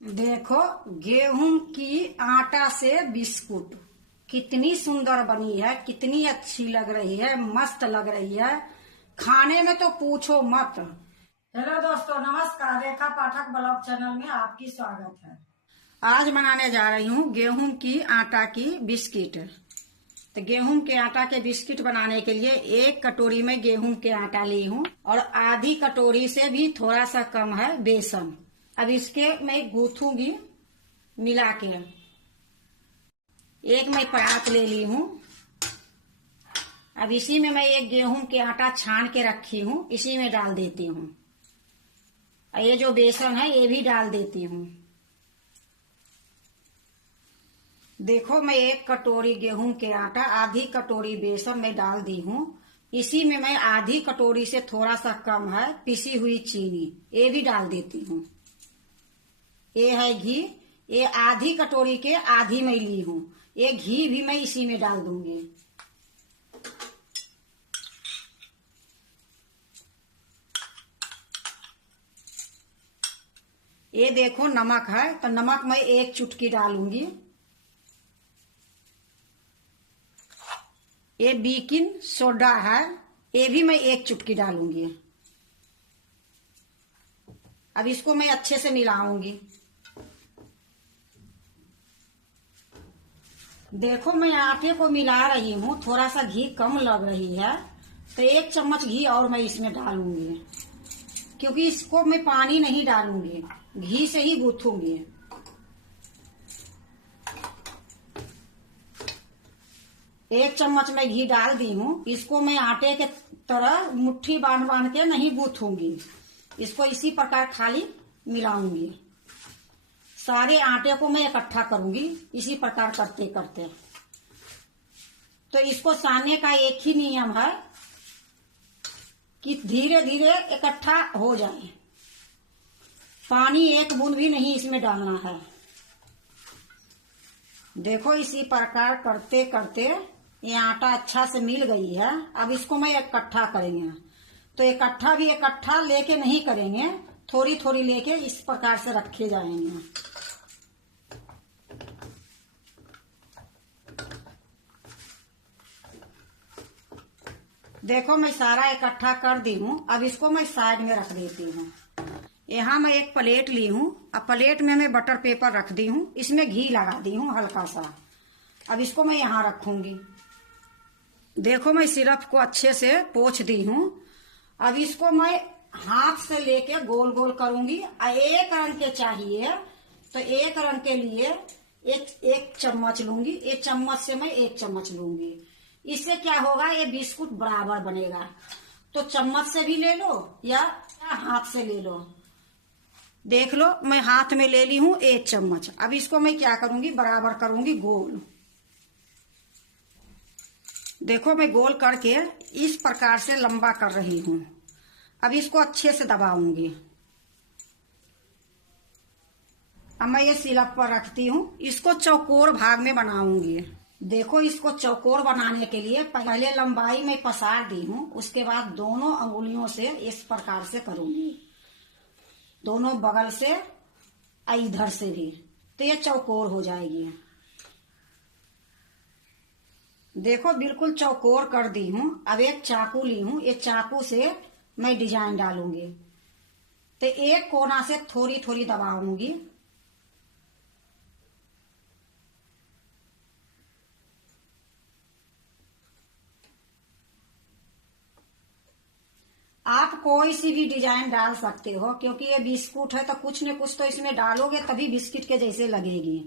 देखो, गेहूं की आटा से बिस्कुट कितनी सुंदर बनी है, कितनी अच्छी लग रही है, मस्त लग रही है। खाने में तो पूछो मत। हेलो दोस्तों, नमस्कार। रेखा पाठक ब्लॉग चैनल में आपकी स्वागत है। आज बनाने जा रही हूँ गेहूं की आटा की बिस्किट। तो गेहूं के आटा के बिस्किट बनाने के लिए एक कटोरी में गेहूं के आटा ली हूँ और आधी कटोरी से भी थोड़ा सा कम है बेसन। अब इसके मैं गूंथूंगी मिला के। एक मैं परात ले ली हूँ। अब इसी में मैं एक गेहूं के आटा छान के रखी हूँ, इसी में डाल देती हूँ। ये जो बेसन है ये भी डाल देती हूँ। देखो, मैं एक कटोरी गेहूं के आटा, आधी कटोरी बेसन में डाल दी हूँ। इसी में मैं आधी कटोरी से थोड़ा सा कम है पिसी हुई चीनी, ये भी डाल देती हूँ। ये है घी, ये आधी कटोरी के आधी मैं ली हूँ। ये घी भी मैं इसी में डाल दूंगी। ये देखो नमक है, तो नमक मैं एक चुटकी डालूंगी। ये बेकिंग सोडा है, ये भी मैं एक चुटकी डालूंगी। अब इसको मैं अच्छे से मिलाऊंगी। देखो, मैं आटे को मिला रही हूँ, थोड़ा सा घी कम लग रही है, तो एक चम्मच घी और मैं इसमें डालूंगी, क्योंकि इसको मैं पानी नहीं डालूंगी, घी से ही गूंथूंगी। एक चम्मच मैं घी डाल दी हूँ। इसको मैं आटे के तरह मुट्ठी बांध बांध के नहीं गूंथूंगी, इसको इसी प्रकार खाली मिलाऊंगी। सारे आटे को मैं इकट्ठा करूंगी इसी प्रकार करते करते। तो इसको सानने का एक ही नियम है कि धीरे धीरे इकट्ठा हो जाए, पानी एक बूंद भी नहीं इसमें डालना है। देखो, इसी प्रकार करते करते ये आटा अच्छा से मिल गई है। अब इसको मैं इकट्ठा करेंगे, तो इकट्ठा भी इकट्ठा लेके नहीं करेंगे, थोड़ी थोड़ी लेके इस प्रकार से रखे जाएंगे। देखो, मैं सारा इकट्ठा कर दी हूँ। अब इसको मैं साइड में रख देती हूँ। यहाँ मैं एक प्लेट ली हूँ। अब प्लेट में मैं बटर पेपर रख दी हूँ, इसमें घी लगा दी हूँ हल्का सा। अब इसको मैं यहाँ रखूंगी। देखो, मैं सिरप को अच्छे से पोंछ दी हूँ। अब इसको मैं हाथ से लेके गोल गोल करूंगी। एक रंग के चाहिए तो एक रंग के लिए एक चम्मच लूंगी। एक चम्मच से मैं एक चम्मच लूंगी। इससे क्या होगा, ये बिस्कुट बराबर बनेगा। तो चम्मच से भी ले लो या हाथ से ले लो। देख लो, मैं हाथ में ले ली हूँ एक चम्मच। अब इसको मैं क्या करूंगी, बराबर करूंगी गोल। देखो, मैं गोल करके इस प्रकार से लंबा कर रही हूँ। अब इसको अच्छे से दबाऊंगी। अब मैं ये सिरप पर रखती हूँ। इसको चौकोर भाग में बनाऊंगी। देखो, इसको चौकोर बनाने के लिए पहले लंबाई में पसार दी हूँ, उसके बाद दोनों अंगुलियों से इस प्रकार से करूंगी, दोनों बगल से इधर से भी, तो ये चौकोर हो जाएगी। देखो, बिल्कुल चौकोर कर दी हूँ। अब एक चाकू ली हूँ, ये चाकू से मैं डिजाइन डालूंगी। तो एक कोना से थोड़ी थोड़ी दबाऊंगी। आप कोई सी भी डिजाइन डाल सकते हो, क्योंकि ये बिस्कुट है तो कुछ न कुछ तो इसमें डालोगे तभी बिस्किट के जैसे लगेगी।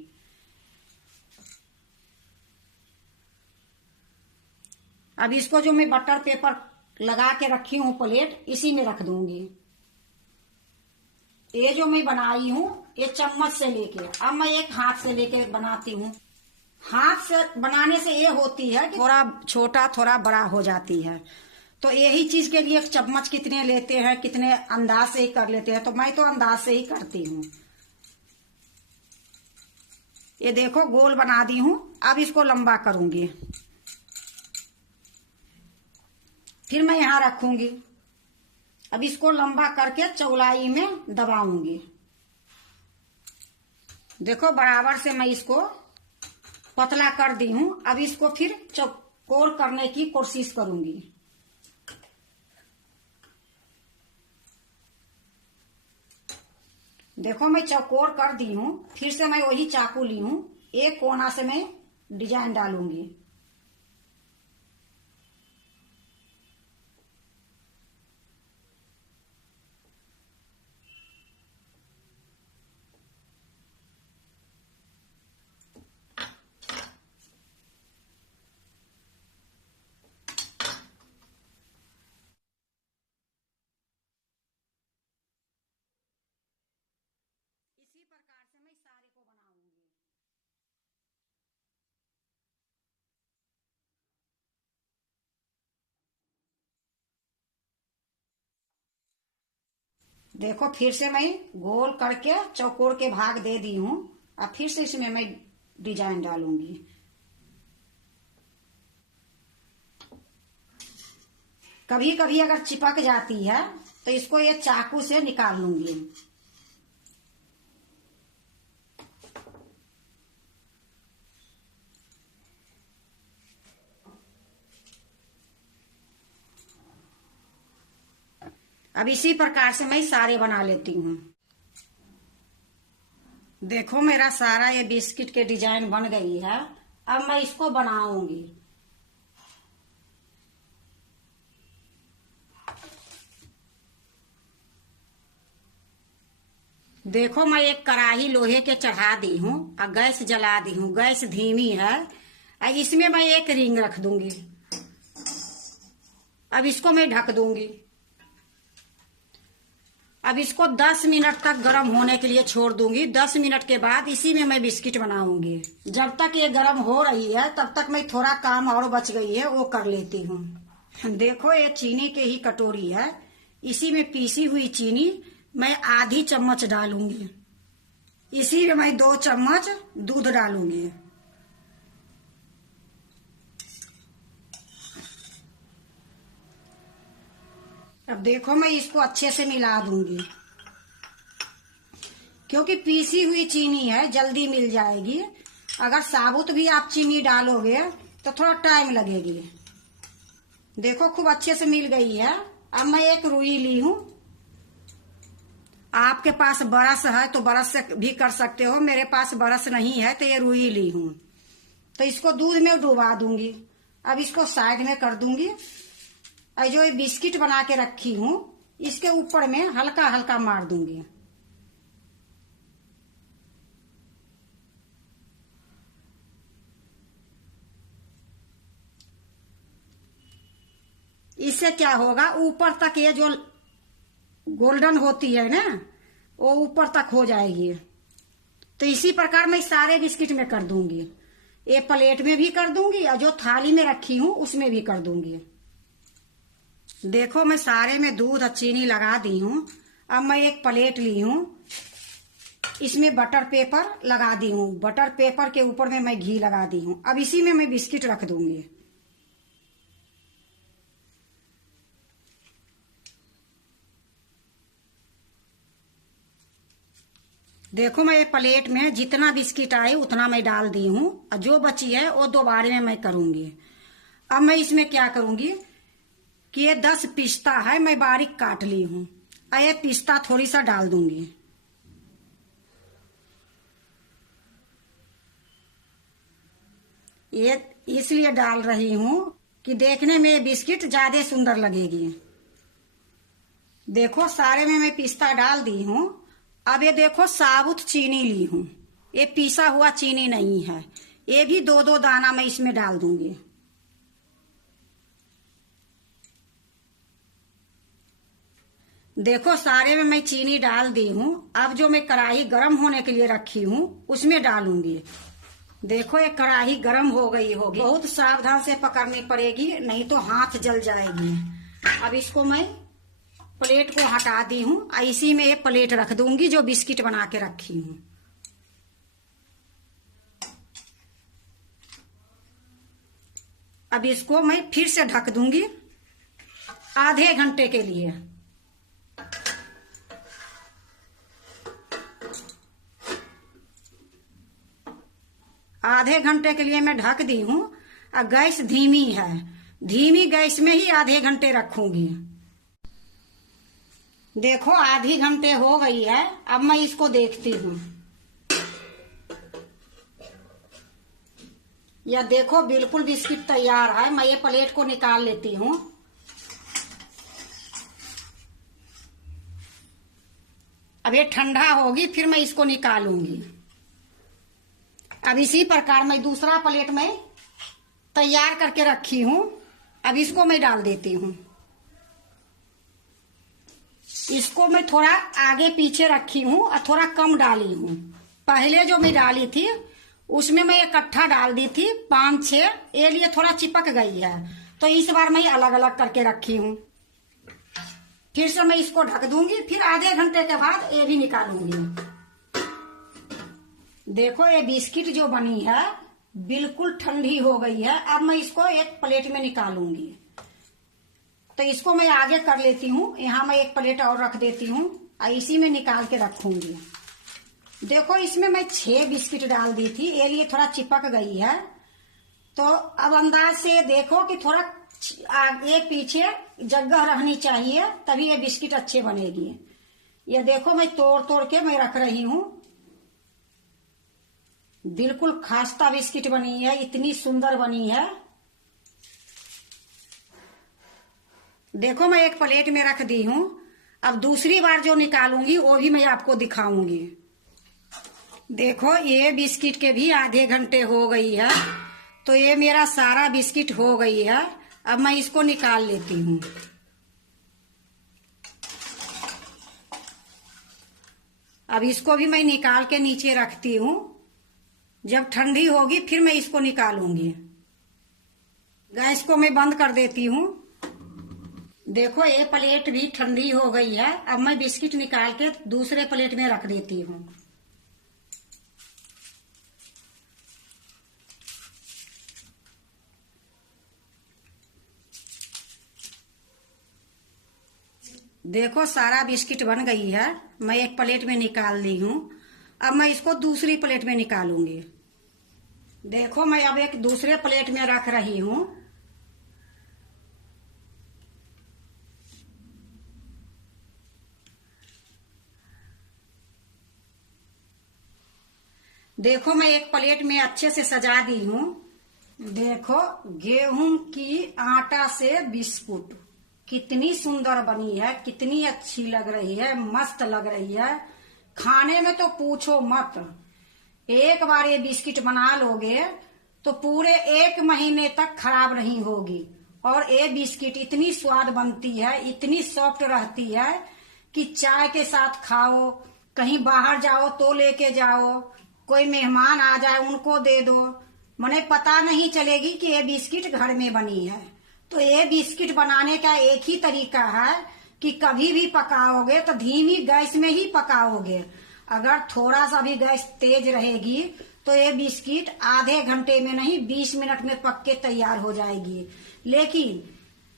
अब इसको जो मैं बटर पेपर लगा के रखी हूँ प्लेट, इसी में रख दूंगी। ये जो मैं बनाई हूँ ये चम्मच से लेके, अब मैं एक हाथ से लेके बनाती हूँ। हाथ से बनाने से ये होती है कि थोड़ा छोटा थोड़ा बड़ा हो जाती है। तो यही चीज के लिए चम्मच कितने लेते हैं, कितने अंदाज से ही कर लेते हैं, तो मैं तो अंदाज से ही करती हूँ। ये देखो, गोल बना दी हूँ। अब इसको लंबा करूंगी, फिर मैं यहाँ रखूंगी। अब इसको लंबा करके चौलाई में दबाऊंगी। देखो बराबर से मैं इसको पतला कर दी हूं। अब इसको फिर चौकोर करने की कोशिश करूंगी। देखो मैं चौकोर कर दी हूं। फिर से मैं वही चाकू ली हूं, एक कोना से मैं डिजाइन डालूंगी। इसी प्रकार से मैं सारे को बनाऊंगी। देखो फिर से मैं गोल करके चौकोर के भाग दे दी हूं। अब फिर से इसमें मैं डिजाइन डालूंगी। कभी कभी अगर चिपक जाती है तो इसको ये चाकू से निकाल लूंगी। अब इसी प्रकार से मैं सारे बना लेती हूँ। देखो मेरा सारा ये बिस्किट के डिजाइन बन गई है। अब मैं इसको बनाऊंगी। देखो मैं एक कढ़ाई लोहे के चढ़ा दी हूँ और गैस जला दी हूँ। गैस धीमी है और इसमें मैं एक रिंग रख दूंगी। अब इसको मैं ढक दूंगी। अब इसको 10 मिनट तक गर्म होने के लिए छोड़ दूंगी। 10 मिनट के बाद इसी में मैं बिस्किट बनाऊंगी। जब तक ये गर्म हो रही है तब तक मैं थोड़ा काम और बच गई है वो कर लेती हूँ। देखो ये चीनी के ही कटोरी है। इसी में पीसी हुई चीनी मैं आधी चम्मच डालूंगी। इसी में मैं 2 चम्मच दूध डालूंगी। अब देखो मैं इसको अच्छे से मिला दूंगी, क्योंकि पीसी हुई चीनी है जल्दी मिल जाएगी। अगर साबुत भी आप चीनी डालोगे तो थोड़ा टाइम लगेगी। देखो खूब अच्छे से मिल गई है। अब मैं एक रुई ली हूं। आपके पास बरस है तो बरस से भी कर सकते हो। मेरे पास बरस नहीं है तो ये रुई ली हूं। तो इसको दूध में डुबा दूंगी। अब इसको साइड में कर दूंगी। और जो ये बिस्किट बना के रखी हूं इसके ऊपर में हल्का हल्का मार दूंगी। इससे क्या होगा, ऊपर तक ये जो गोल्डन होती है ना वो ऊपर तक हो जाएगी। तो इसी प्रकार मैं सारे बिस्किट में कर दूंगी। ये प्लेट में भी कर दूंगी और जो थाली में रखी हूं उसमें भी कर दूंगी। देखो मैं सारे में दूध और चीनी लगा दी हूं। अब मैं एक प्लेट ली हूं। इसमें बटर पेपर लगा दी हूं। बटर पेपर के ऊपर में मैं घी लगा दी हूं। अब इसी में मैं बिस्किट रख दूंगी। देखो मैं ये प्लेट में जितना बिस्किट आए उतना मैं डाल दी हूं और जो बची है वो दोबारा में मैं करूंगी। अब मैं इसमें क्या करूंगी कि ये 10 पिस्ता है मैं बारीक काट ली हूं और ये पिस्ता थोड़ी सा डाल दूंगी। ये इसलिए डाल रही हूं कि देखने में ये बिस्किट ज्यादा सुंदर लगेगी। देखो सारे में मैं पिस्ता डाल दी हूं। अब ये देखो साबुत चीनी ली हूं। ये पीसा हुआ चीनी नहीं है। ये भी 2-2 दाना मैं इसमें डाल दूंगी। देखो सारे में मैं चीनी डाल दी हूं। अब जो मैं कढ़ाई गरम होने के लिए रखी हूं उसमें डालूंगी। देखो ये कढ़ाई गरम हो गई होगी। बहुत सावधान से पकड़नी पड़ेगी नहीं तो हाथ जल जाएगी। अब इसको मैं प्लेट को हटा दी हूं और इसी में ये प्लेट रख दूंगी जो बिस्किट बना के रखी हूं। अब इसको मैं फिर से ढक दूंगी आधे घंटे के लिए। आधे घंटे के लिए मैं ढक दी हूँ और गैस धीमी है। धीमी गैस में ही आधे घंटे रखूंगी। देखो आधी घंटे हो गई है। अब मैं इसको देखती हूँ। यह देखो बिल्कुल बिस्किट तैयार है। मैं ये प्लेट को निकाल लेती हूँ। अब ये ठंडा होगी फिर मैं इसको निकालूंगी। अब इसी प्रकार मैं दूसरा प्लेट में तैयार करके रखी हूँ। अब इसको मैं डाल देती हूँ। इसको मैं थोड़ा आगे पीछे रखी हूँ और थोड़ा कम डाली हूँ। पहले जो मैं डाली थी उसमें मैं इकट्ठा डाल दी थी 5-6, ये लिए थोड़ा चिपक गई है, तो इस बार मैं अलग अलग करके रखी हूँ। फिर से मैं इसको ढक दूंगी। फिर आधे घंटे के बाद ये भी निकालूंगी। देखो ये बिस्किट जो बनी है बिल्कुल ठंडी हो गई है। अब मैं इसको एक प्लेट में निकालूंगी। तो इसको मैं आगे कर लेती हूँ। यहाँ मैं एक प्लेट और रख देती हूँ और इसी में निकाल के रखूंगी। देखो इसमें मैं 6 बिस्किट डाल दी थी, ये लिए थोड़ा चिपक गई है। तो अब अंदाज से देखो कि थोड़ा आगे पीछे जगह रहनी चाहिए, तभी ये बिस्किट अच्छे बनेगी। ये देखो मैं तोड़ तोड़ के मैं रख रही हूँ। बिल्कुल खास्ता बिस्किट बनी है, इतनी सुंदर बनी है। देखो मैं एक प्लेट में रख दी हूँ। अब दूसरी बार जो निकालूंगी वो भी मैं आपको दिखाऊंगी। देखो ये बिस्किट के भी आधे घंटे हो गई है। तो ये मेरा सारा बिस्किट हो गई है। अब मैं इसको निकाल लेती हूँ। अब इसको भी मैं निकाल के नीचे रखती हूँ। जब ठंडी होगी फिर मैं इसको निकालूंगी। गैस को मैं बंद कर देती हूँ। देखो ये प्लेट भी ठंडी हो गई है। अब मैं बिस्किट निकाल के दूसरे प्लेट में रख देती हूँ। देखो सारा बिस्किट बन गई है। मैं एक प्लेट में निकाल ली हूँ। अब मैं इसको दूसरी प्लेट में निकालूंगी। देखो मैं अब एक दूसरे प्लेट में रख रही हूँ। देखो मैं एक प्लेट में अच्छे से सजा दी हूँ। देखो गेहूं की आटा से बिस्कुट कितनी सुंदर बनी है, कितनी अच्छी लग रही है, मस्त लग रही है। खाने में तो पूछो मत। एक बार ये बिस्किट बना लोगे तो पूरे 1 महीने तक खराब नहीं होगी। और ये बिस्किट इतनी स्वाद बनती है, इतनी सॉफ्ट रहती है कि चाय के साथ खाओ, कहीं बाहर जाओ तो लेके जाओ, कोई मेहमान आ जाए उनको दे दो, मने पता नहीं चलेगी कि ये बिस्किट घर में बनी है। तो ये बिस्किट बनाने का एक ही तरीका है कि कभी भी पकाओगे तो धीमी गैस में ही पकाओगे। अगर थोड़ा सा भी गैस तेज रहेगी तो ये बिस्किट आधे घंटे में नहीं 20 मिनट में पक के तैयार हो जाएगी। लेकिन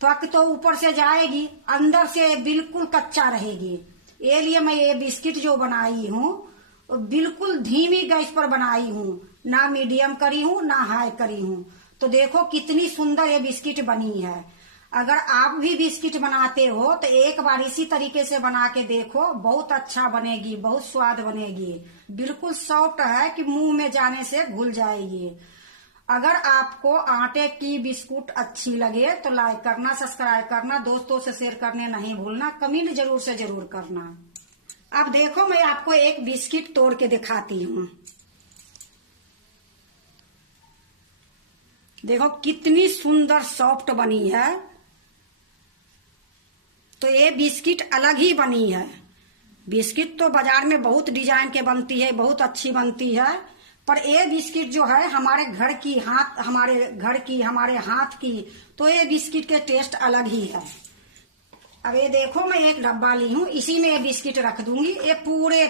पक तो ऊपर से जाएगी, अंदर से बिल्कुल कच्चा रहेगी। ये लिए मैं ये बिस्किट जो बनाई हूँ बिल्कुल धीमी गैस पर बनाई हूँ, ना मीडियम करी हूँ ना हाई करी हूँ। तो देखो कितनी सुंदर ये बिस्किट बनी है। अगर आप भी बिस्किट बनाते हो तो एक बार इसी तरीके से बना के देखो, बहुत अच्छा बनेगी, बहुत स्वाद बनेगी। बिल्कुल सॉफ्ट है कि मुंह में जाने से घुल जाएगी। अगर आपको आटे की बिस्कुट अच्छी लगे तो लाइक करना, सब्सक्राइब करना, दोस्तों से शेयर करने नहीं भूलना, कमेंट जरूर से जरूर करना। अब देखो मैं आपको एक बिस्किट तोड़ के दिखाती हूँ। देखो कितनी सुंदर सॉफ्ट बनी है। तो ये बिस्किट अलग ही बनी है। बिस्किट तो बाजार में बहुत डिजाइन के बनती है, बहुत अच्छी बनती है, पर ये बिस्किट जो है हमारे घर की हमारे हाथ की, तो ये बिस्किट के टेस्ट अलग ही है। अब ये देखो मैं एक डब्बा ली हूँ, इसी में ये बिस्किट रख दूंगी। ये पूरे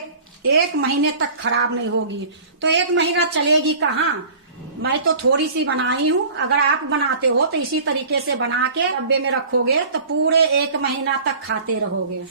1 महीने तक खराब नहीं होगी। तो 1 महीना चलेगी कहाँ, मैं तो थोड़ी सी बनाई हूँ। अगर आप बनाते हो तो इसी तरीके से बना के डब्बे में रखोगे तो पूरे 1 महीना तक खाते रहोगे।